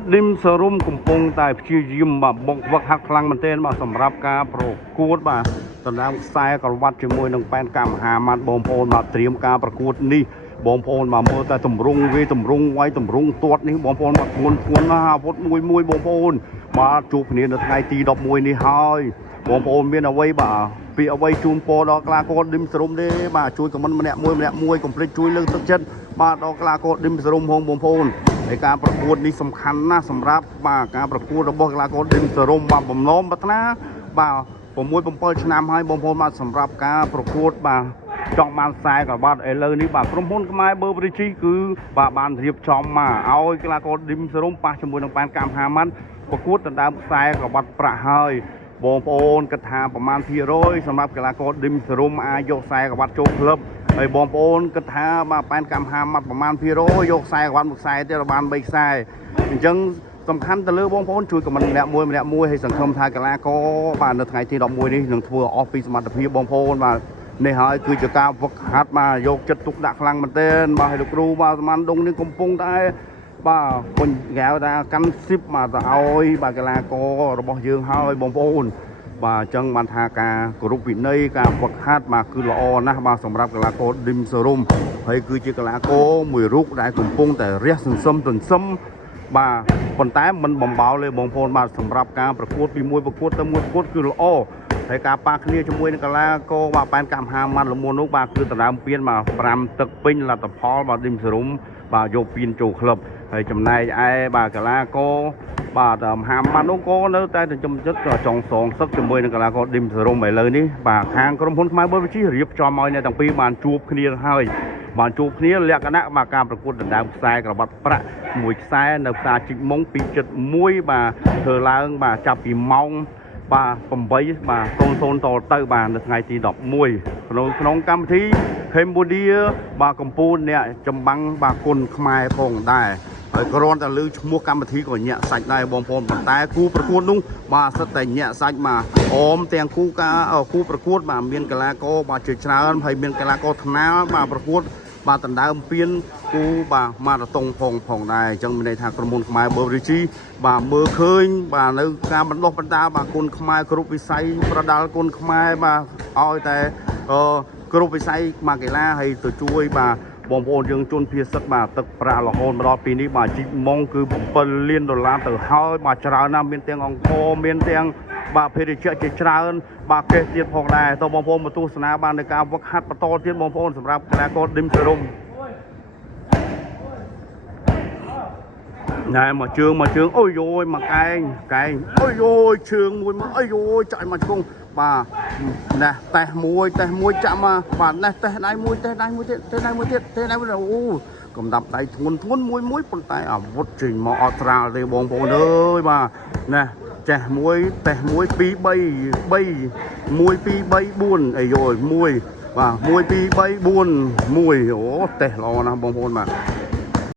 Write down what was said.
ឌឹមសរុំកំពុងតែព្យាយាមបាទបុកវឹកហាត់ខ្លាំងមែនទែនបាទសម្រាប់ការប្រកួតបាទដណ្ដើមខ្សែក្រវ៉ាត់ជាមួយនឹងប៉ែនកម្មមហាម៉ាត់បងប្អូនបាទត្រៀមការប្រកួតនេះបងប្អូនមកមើលតែតម្រង់វាតម្រង់វាយតម្រង់ទាត់នេះបងប្អូនមកធ្ងន់ណាស់អាវុធមួយបងប្អូនបាទជួបគ្នានៅថ្ងៃទី11នេះហើយបងប្អូនមានអ្វីបាទពីអ្វីជូនពរដល់កីឡាករឌឹមសរុំទេបាទជួយខមមិនម្នាក់មួយកុំភ្លេចជួយលើកទឹកចិត្តបាទដល់កីឡាករឌឹមសរុំបងប្អូនហើយការប្រកួតនេះសំខាន់ណាស់សម្រាប់បាទការប្រកួតរបស់កីឡាករឌឹមសរុំបាទបំណងប្រាថ្នាបាទ6-7 ឆ្នាំហើយបងប្អូនបាទសម្រាប់ការប្រកួតបាទចង់បានខ្សែក្រវ៉ាត់ឥឡូវនេះបាទក្រុមហ៊ុនខ្មែរបឺព្រីជីគឺបាទបានរៀបចំមកឲ្យកីឡាករឌឹមសរុំប៉ះជាមួយនឹងប៉ែនកម្មមហាម៉ាត់ប្រកួតដណ្ដើមខ្សែក្រវ៉ាត់ប្រាក់ហើយបងប្អូនគិតថាប្រមាណ%សម្រាប់កីឡាករឌឹមសរុំអាចយកខ្សែក្រវ៉ាត់ចូលក្លឹបហើយបងប្អូនគិតថាបាទប៉ែនកម្មមហាម៉ាត់ប្រមាណ%យកខ្សែក្រវ៉ាត់មួយខ្សែទៀតបាន3ខ្សែអញ្ចឹងសំខាន់ទៅលើបងប្អូនជួយខមមិនម្នាក់មួយហើយសង្ឃឹមថាកីឡាករបាទនៅថ្ងៃទី11នេះនឹងធ្វើអស់ពីសមត្ថភាពបងប្អូនបាទនេះហើយគឺជាការវឹកហាត់បាទយកចិត្តទុកដាក់ខ្លាំងមែនទែនបាទហើយលោកគ្រូបាទសមានដងនេះកំពុងតែបាទពុញកែវថាកាន់ស៊ីបមកទៅឲ្យបាទកីឡាកររបស់យើងហើយបងប្អូនបាទអញ្ចឹងបានថាការគោរពវិន័យការវឹកហាត់បាទគឺល្អណាស់បាទសម្រាប់កីឡាករឌឹមសរុំហើយគឺជាកីឡាករមួយរូបដែលកំពុងតែរះសន្សំបាទប៉ុន្តែមិនបំបោទេបងប្អូនបាទសម្រាប់ការប្រកួតពីមួយប្រកួតទៅមួយប្រកួតគឺល្អហើយការប៉ះគ្នាជាមួយនឹងកីឡាករបាទប៉ែនកម្មមហាម៉ាត់លមុននោះបាទគឺដណ្ដើមពានបាទ5ទឹកពេញលទ្ធផលបាទឌឹមសរុំបាទយកពានចូលក្លឹបហើយចំណែកឯបាទកីឡាករបាទមហាម៉ាត់នោះក៏នៅតែចំចិត្តចង់សងសឹកជាមួយនឹងកីឡាករឌឹមសរុំឥឡូវនេះបាទខាងក្រុមហ៊ុនខ្មែរបឺព្រីជីរៀបចំឲ្យអ្នកទាំងពីរបានជួបគ្នាហើយបានជួបគ្នាលក្ខណៈបាទការប្រកួតដណ្ដើមខ្សែក្រវ៉ាត់ប្រាក់មួយខ្សែនៅផ្សារជីកមុង271បាទធ្វើឡើងបាទចាប់ពីម៉ោងបាទ8បាទ00តទៅបាទនៅថ្ងៃទី11ក្នុងកម្មវិធី Cambodia បាទកម្ពុជាអ្នកចម្បាំងបាទគុណខ្មែរផងដែរហើយគ្រាន់តែលើឈ្មោះកម្មវិធីក៏ញាក់សាច់ដែរបងប្អូនប៉ុន្តែគូប្រកួតនោះបាទសិតតែញាក់សាច់មកអមទាំងគូប្រកួតបាទមានកីឡាករបាទជាច្រើនហើយមានកីឡាករថ្នាលបាទប្រកួតបាទដណ្ដើមពានគូបាទម៉ារ៉ាតុងផងដែរអញ្ចឹងមានន័យថាក្រុមហ៊ុនខ្មែរបឺព្រីជីបាទមើលឃើញបាទនៅការបណ្ដុះបណ្ដាលបាទគុណខ្មែរគ្រប់វិស័យប្រដាល់គុណខ្មែរបាទឲ្យតែគ្រប់វិស័យមកកីឡាហើយទៅជួយបាទបងប្អូនយើងជន់ភាសឹកបាទទឹកប្រាក់រហូតមកដល់ពេលនេះបាទជីកម៉ុងគឺ$7 លានទៅហើយបាទច្រើនណាស់មានទាំងអង្គរមានទាំងបាទភេទជ្ជៈជាច្រើនបាទកេះទៀតផងដែរតើបងប្អូនមកទស្សនាបាននៅការវឹកហាត់បន្តទៀតបងប្អូនសម្រាប់កីឡាករឌឹមសរុំណែមកជើងអូយយយមកកែងអូយយយជើងមួយមកអូយយយចាក់មកជង្គង់បាទណេះតេះមួយចាក់មកបាទណេះតេះដៃមួយទៀតអូកំដាប់ដៃធ្ងន់មួយប៉ុន្តែអាវុធចេញមកអត់ស្រាលទេបងប្អូនអើយបាទណេះចេះមួយតេះ1 2 3 1 2 3 4អីយយ1បាទ1 2 3 4 1អូតេះល្អណាស់បងប្អូនបាទ